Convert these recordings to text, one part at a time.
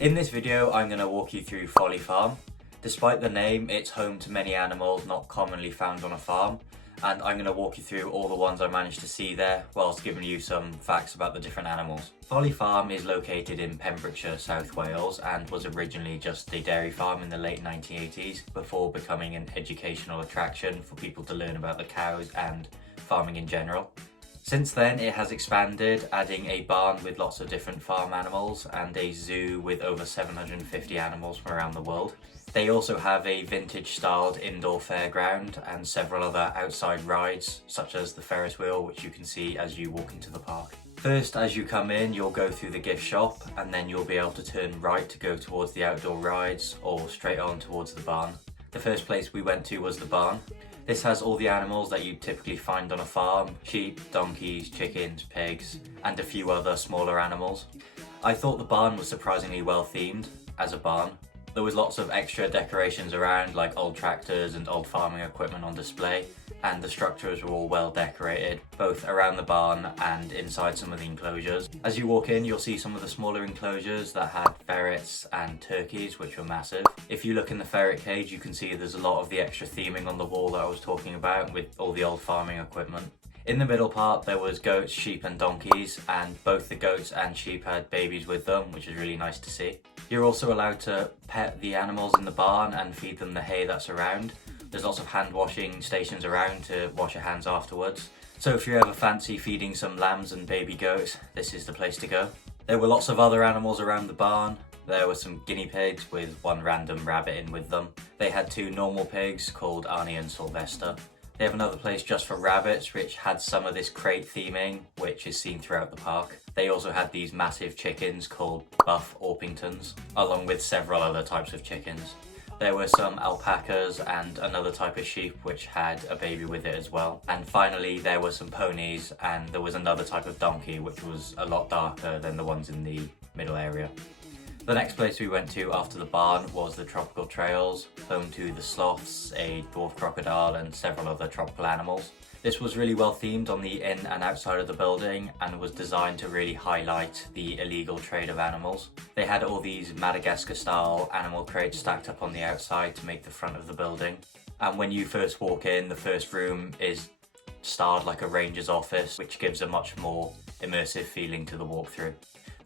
In this video, I'm going to walk you through Folly Farm. Despite the name, it's home to many animals not commonly found on a farm, and I'm going to walk you through all the ones I managed to see there, whilst giving you some facts about the different animals. Folly Farm is located in Pembrokeshire, South Wales, and was originally just a dairy farm in the late 1980s, before becoming an educational attraction for people to learn about the cows and farming in general. Since then, it has expanded, adding a barn with lots of different farm animals and a zoo with over 750 animals from around the world. They also have a vintage-styled indoor fairground and several other outside rides, such as the Ferris wheel, which you can see as you walk into the park. First, as you come in, you'll go through the gift shop, and then you'll be able to turn right to go towards the outdoor rides or straight on towards the barn. The first place we went to was the barn. This has all the animals that you typically find on a farm: sheep, donkeys, chickens, pigs, and a few other smaller animals. I thought the barn was surprisingly well themed as a barn. There was lots of extra decorations around, like old tractors and old farming equipment on display, and the structures were all well decorated, both around the barn and inside some of the enclosures. As you walk in, you'll see some of the smaller enclosures that had ferrets and turkeys, which were massive. If you look in the ferret cage, you can see there's a lot of the extra theming on the wall that I was talking about with all the old farming equipment. In the middle part, there was goats, sheep and donkeys, and both the goats and sheep had babies with them, which is really nice to see. You're also allowed to pet the animals in the barn and feed them the hay that's around. There's lots of hand washing stations around to wash your hands afterwards. So if you ever fancy feeding some lambs and baby goats, this is the place to go. There were lots of other animals around the barn. There were some guinea pigs with one random rabbit in with them. They had two normal pigs called Arnie and Sylvester. They have another place just for rabbits, which had some of this crate theming, which is seen throughout the park. They also had these massive chickens called Buff Orpingtons, along with several other types of chickens. There were some alpacas and another type of sheep which had a baby with it as well. And finally, there were some ponies, and there was another type of donkey which was a lot darker than the ones in the middle area. The next place we went to after the barn was the tropical trails, home to the sloths, a dwarf crocodile and several other tropical animals. This was really well themed on the in and outside of the building and was designed to really highlight the illegal trade of animals. They had all these Madagascar style animal crates stacked up on the outside to make the front of the building. And when you first walk in, the first room is styled like a ranger's office, which gives a much more immersive feeling to the walkthrough.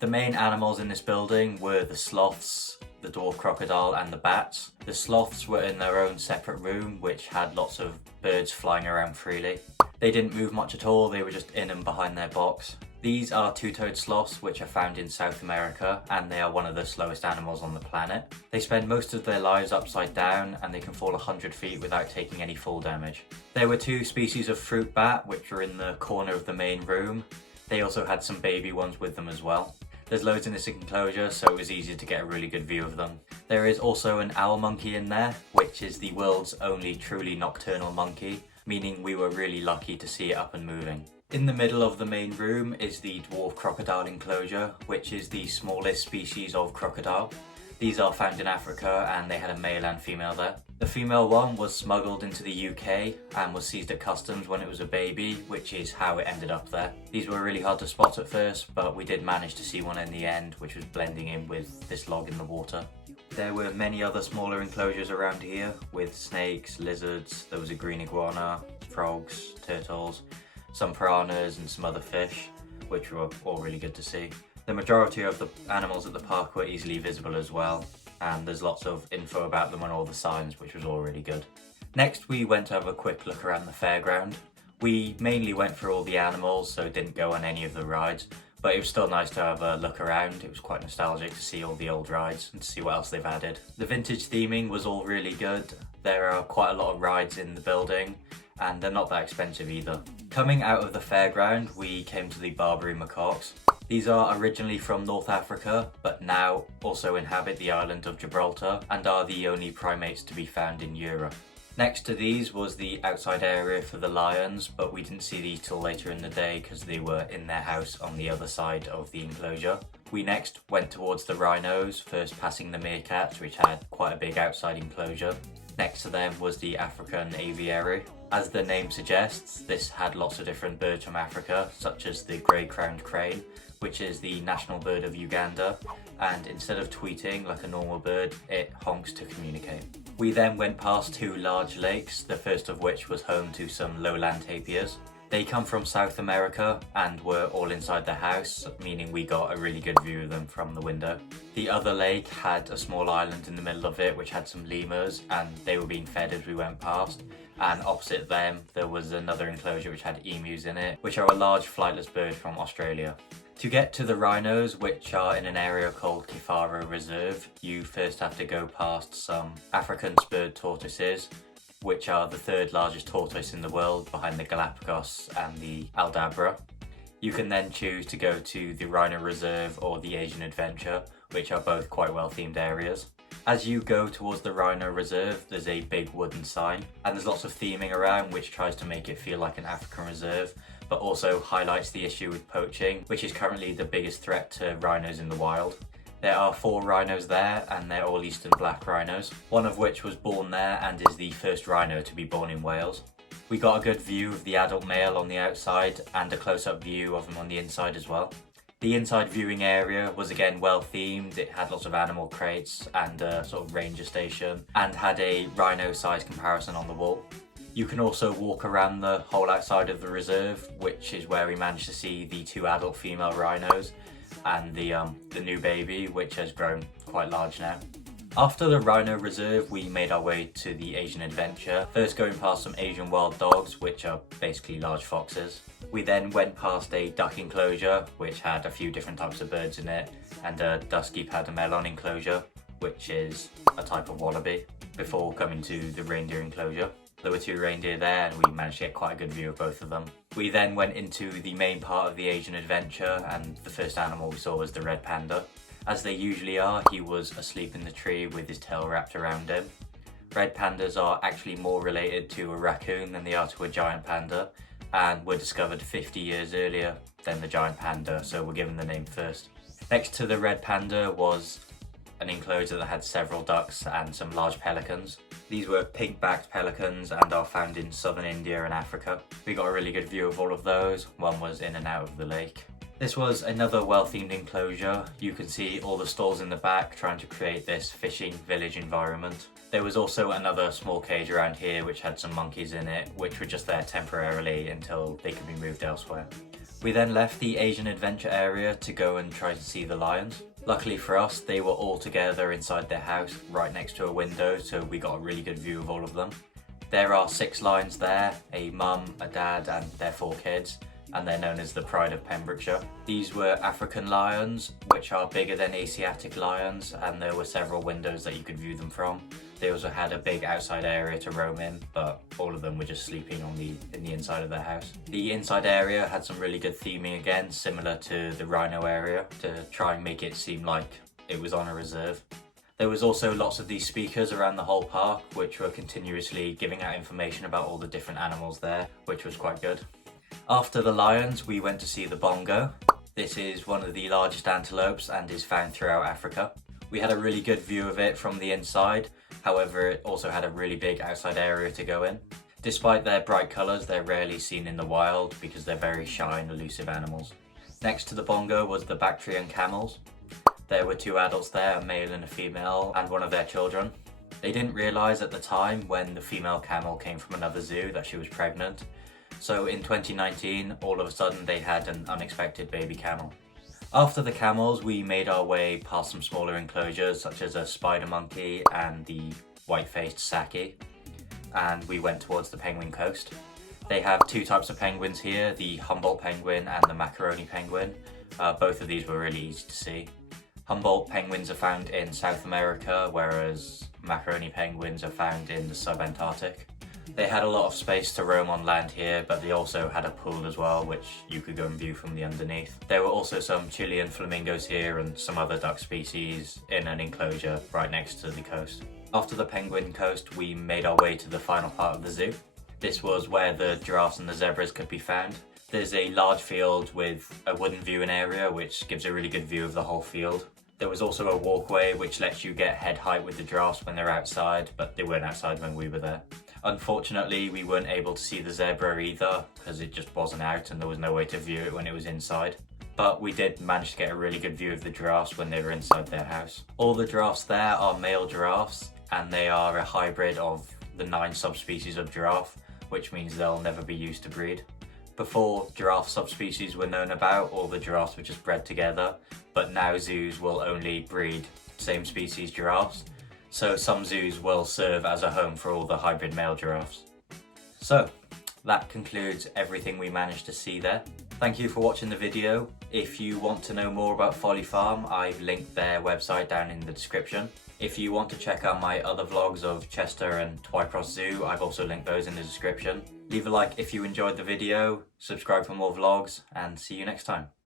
The main animals in this building were the sloths, the dwarf crocodile and the bats. The sloths were in their own separate room, which had lots of birds flying around freely. They didn't move much at all, they were just in and behind their box. These are two-toed sloths, which are found in South America, and they are one of the slowest animals on the planet. They spend most of their lives upside down, and they can fall 100 feet without taking any fall damage. There were two species of fruit bat, which were in the corner of the main room. They also had some baby ones with them as well. There's loads in this enclosure, so it was easy to get a really good view of them. There is also an owl monkey in there, which is the world's only truly nocturnal monkey, meaning we were really lucky to see it up and moving. In the middle of the main room is the dwarf crocodile enclosure, which is the smallest species of crocodile. These are found in Africa, and they had a male and female there. The female one was smuggled into the UK and was seized at customs when it was a baby, which is how it ended up there. These were really hard to spot at first, but we did manage to see one in the end, which was blending in with this log in the water. There were many other smaller enclosures around here, with snakes, lizards, there was a green iguana, frogs, turtles, some piranhas and some other fish, which were all really good to see. The majority of the animals at the park were easily visible as well, and there's lots of info about them on all the signs, which was all really good. Next, we went to have a quick look around the fairground. We mainly went for all the animals, so didn't go on any of the rides, but it was still nice to have a look around. It was quite nostalgic to see all the old rides and to see what else they've added. The vintage theming was all really good. There are quite a lot of rides in the building, and they're not that expensive either. Coming out of the fairground, we came to the Barbary macaques. These are originally from North Africa, but now also inhabit the island of Gibraltar and are the only primates to be found in Europe. Next to these was the outside area for the lions, but we didn't see these till later in the day because they were in their house on the other side of the enclosure. We next went towards the rhinos, first passing the meerkats, which had quite a big outside enclosure. Next to them was the African aviary. As the name suggests, this had lots of different birds from Africa, such as the grey-crowned crane, which is the national bird of Uganda, and instead of tweeting like a normal bird, it honks to communicate. We then went past two large lakes, the first of which was home to some lowland tapirs. They come from South America and were all inside the house, meaning we got a really good view of them from the window. The other lake had a small island in the middle of it which had some lemurs, and they were being fed as we went past. And opposite them there was another enclosure which had emus in it, which are a large flightless bird from Australia. To get to the rhinos, which are in an area called Kifara Reserve, you first have to go past some African spurred tortoises, which are the third largest tortoise in the world behind the Galapagos and the Aldabra. You can then choose to go to the Rhino Reserve or the Asian Adventure, which are both quite well themed areas. As you go towards the Rhino Reserve, there's a big wooden sign, and there's lots of theming around which tries to make it feel like an African reserve, but also highlights the issue with poaching, which is currently the biggest threat to rhinos in the wild. There are 4 rhinos there, and they're all eastern black rhinos, one of which was born there and is the first rhino to be born in Wales. We got a good view of the adult male on the outside and a close-up view of him on the inside as well. The inside viewing area was again well themed. It had lots of animal crates and a sort of ranger station, and had a rhino size comparison on the wall. You can also walk around the whole outside of the reserve, which is where we managed to see the 2 adult female rhinos and the new baby, which has grown quite large now. After the Rhino Reserve, we made our way to the Asian Adventure, first going past some Asian wild dogs, which are basically large foxes. We then went past a duck enclosure, which had a few different types of birds in it, and a dusky padamelon enclosure, which is a type of wallaby, before coming to the reindeer enclosure. There were 2 reindeer there, and we managed to get quite a good view of both of them. We then went into the main part of the Asian Adventure, and the first animal we saw was the red panda. As they usually are, he was asleep in the tree with his tail wrapped around him. Red pandas are actually more related to a raccoon than they are to a giant panda, and were discovered 50 years earlier than the giant panda, so we're given the name first. Next to the red panda was an enclosure that had several ducks and some large pelicans. These were pink-backed pelicans and are found in southern India and Africa. We got a really good view of all of those. One was in and out of the lake. This was another well-themed enclosure. You can see all the stalls in the back trying to create this fishing village environment. There was also another small cage around here which had some monkeys in it, which were just there temporarily until they could be moved elsewhere. We then left the Asian Adventure area to go and try to see the lions. Luckily for us, they were all together inside their house right next to a window, so we got a really good view of all of them. There are 6 lions there, a mum, a dad and their 4 kids, and they're known as the pride of Pembrokeshire. These were African lions, which are bigger than Asiatic lions, and there were several windows that you could view them from. They also had a big outside area to roam in, but all of them were just sleeping in the inside of their house. The inside area had some really good theming again, similar to the rhino area, to try and make it seem like it was on a reserve. There was also lots of these speakers around the whole park, which were continuously giving out information about all the different animals there, which was quite good. After the lions, we went to see the bongo. This is one of the largest antelopes and is found throughout Africa. We had a really good view of it from the inside, however it also had a really big outside area to go in. Despite their bright colours, they're rarely seen in the wild because they're very shy and elusive animals. Next to the bongo was the Bactrian camels. There were 2 adults there, a male and a female, and one of their children. They didn't realise at the time when the female camel came from another zoo that she was pregnant. So in 2019, all of a sudden they had an unexpected baby camel. After the camels, we made our way past some smaller enclosures such as a spider monkey and the white-faced saki, and we went towards the penguin coast. They have 2 types of penguins here, the Humboldt penguin and the macaroni penguin. Both of these were really easy to see. Humboldt penguins are found in South America, whereas macaroni penguins are found in the sub-Antarctic. They had a lot of space to roam on land here, but they also had a pool as well, which you could go and view from the underneath. There were also some Chilean flamingos here and some other duck species in an enclosure right next to the coast. After the penguin coast, we made our way to the final part of the zoo. This was where the giraffes and the zebras could be found. There's a large field with a wooden viewing area, which gives a really good view of the whole field. There was also a walkway which lets you get head height with the giraffes when they're outside, but they weren't outside when we were there. Unfortunately, we weren't able to see the zebra either because it just wasn't out and there was no way to view it when it was inside. But we did manage to get a really good view of the giraffes when they were inside their house. All the giraffes there are male giraffes, and they are a hybrid of the 9 subspecies of giraffe, which means they'll never be used to breed. Before giraffe subspecies were known about, all the giraffes were just bred together, but now zoos will only breed same species giraffes, so some zoos will serve as a home for all the hybrid male giraffes. So, that concludes everything we managed to see there. Thank you for watching the video. If you want to know more about Folly Farm, I've linked their website down in the description. If you want to check out my other vlogs of Chester and Twycross Zoo, I've also linked those in the description. Leave a like if you enjoyed the video, subscribe for more vlogs, and see you next time.